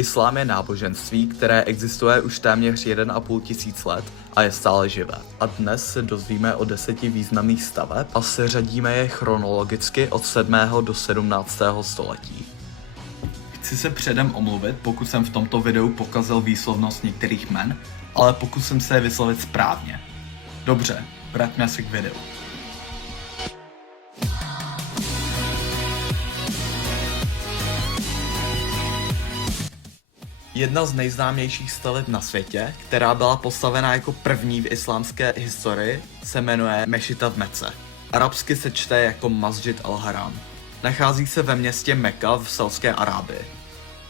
Islám je náboženství, které existuje už téměř 1,5 tisíc let a je stále živé. A dnes se dozvíme o 10 významných staveb a seřadíme je chronologicky od 7. do 17. století. Chci se předem omluvit, pokud jsem v tomto videu pokazil výslovnost některých jmen, ale pokusím se je vyslovit správně. Dobře, vraťme se k videu. Jedna z nejznámějších staveb na světě, která byla postavena jako první v islámské historii, se jmenuje Mešita v Mece. Arabsky se čte jako Masjid al-Haram. Nachází se ve městě Mekka v Saúdské Arábii.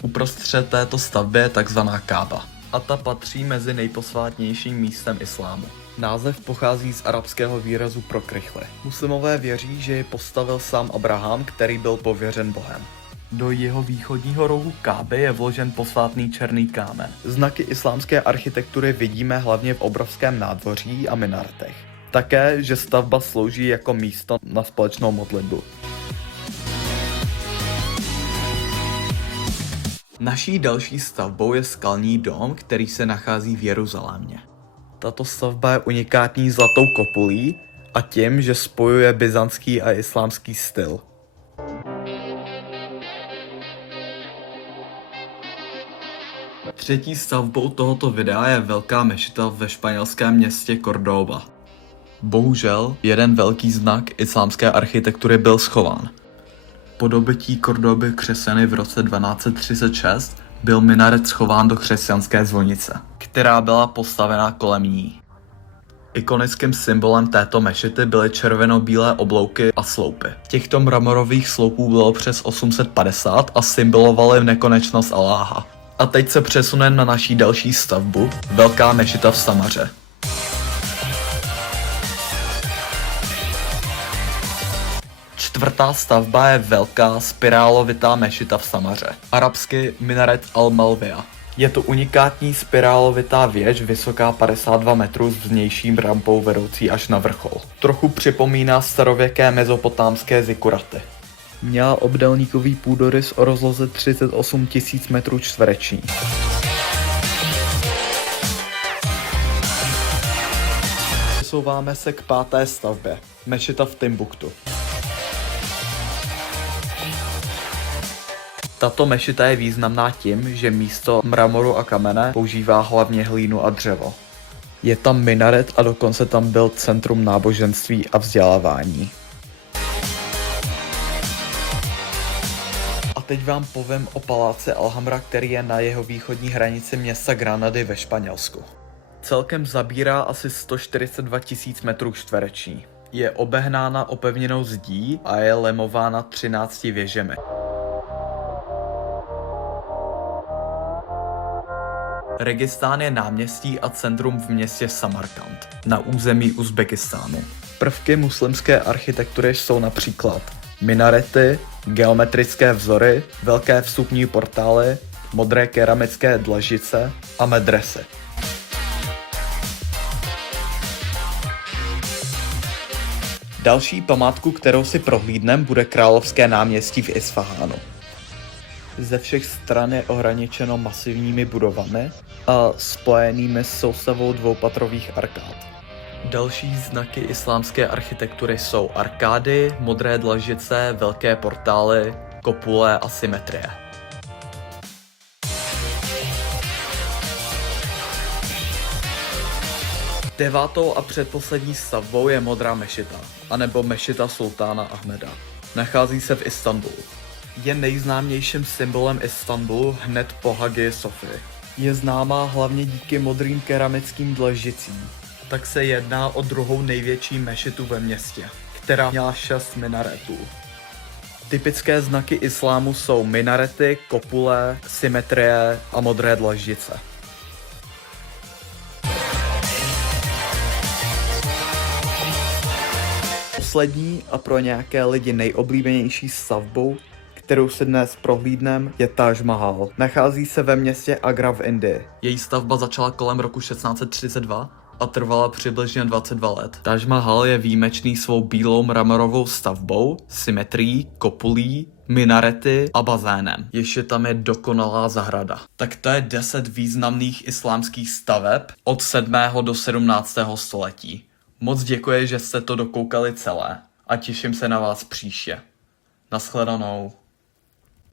Uprostřed této stavby je takzvaná Kába a ta patří mezi nejposvátnějším místem islámu. Název pochází z arabského výrazu pro krychly. Muslimové věří, že ji postavil sám Abraham, který byl pověřen Bohem. Do jeho východního rohu Káby je vložen posvátný černý kámen. Znaky islámské architektury vidíme hlavně v obrovském nádvoří a minaretech. Také, že stavba slouží jako místo na společnou modlitbu. Naší další stavbou je skalní dom, který se nachází v Jeruzalémě. Tato stavba je unikátní zlatou kopulí a tím, že spojuje byzantský a islámský styl. Třetí stavbou tohoto videa je velká mešita ve španělském městě Córdoba. Bohužel, jeden velký znak islámské architektury byl schován. Po dobytí Cordoby křesťany v roce 1236 byl minaret schován do křesťanské zvonice, která byla postavena kolem ní. Ikonickým symbolem této mešity byly červeno-bílé oblouky a sloupy. Těchto mramorových sloupů bylo přes 850 a symbolovaly nekonečnost Alláha. A teď se přesuneme na naší další stavbu, velká mešita v Samaře. Čtvrtá stavba je velká spirálovitá mešita v Samaře, arabsky Minaret al-Malvia. Je to unikátní spirálovitá věž vysoká 52 metrů s vnějším rampou vedoucí až na vrchol. Trochu připomíná starověké mezopotámské zikuraty. Měla obdélníkový půdorys o rozloze 38 000 metrů čtverečních. Přesouváme se k páté stavbě, mešita v Timbuktu. Tato mešita je významná tím, že místo mramoru a kamene používá hlavně hlínu a dřevo. Je tam minaret a dokonce tam byl centrum náboženství a vzdělávání. A teď vám povím o paláci Alhambra, který je na jeho východní hranici města Granady ve Španělsku. Celkem zabírá asi 142 000 metrů čtverečních. Je obehnána opevněnou zdí a je lemována 13 věžemi. Registán je náměstí a centrum v městě Samarkand na území Uzbekistánu. Prvky muslimské architektury jsou například minarety, geometrické vzory, velké vstupní portály, modré keramické dlažice a medresy. Další památku, kterou si prohlídneme, bude Královské náměstí v Isfahánu. Ze všech stran je ohraničeno masivními budovami a spojenými s soustavou dvoupatrových arkád. Další znaky islámské architektury jsou arkády, modré dlažice, velké portály, kopule a symetrie. Devátou a předposlední stavbou je modrá mešita, anebo mešita sultána Ahmeda. Nachází se v Istanbulu. Je nejznámějším symbolem Istanbulu hned po Hagii Sofii. Je známá hlavně díky modrým keramickým dlažicím. Tak se jedná o druhou největší mešitu ve městě, která měla 6 minaretů. Typické znaky islámu jsou minarety, kopule, symetrie a modré dlaždice. Poslední a pro nějaké lidi nejoblíbenější stavbou, kterou si dnes prohlídneme, je Taj Mahal. Nachází se ve městě Agra v Indii. Její stavba začala kolem roku 1632 a trvala přibližně 22 let. Taj Mahal je výjimečný svou bílou mramorovou stavbou, symetrií, kopulí, minarety a bazénem. Ještě tam je dokonalá zahrada. Tak to je 10 významných islámských staveb od 7. do 17. století. Moc děkuji, že jste to dokoukali celé a těším se na vás příště. Naschledanou.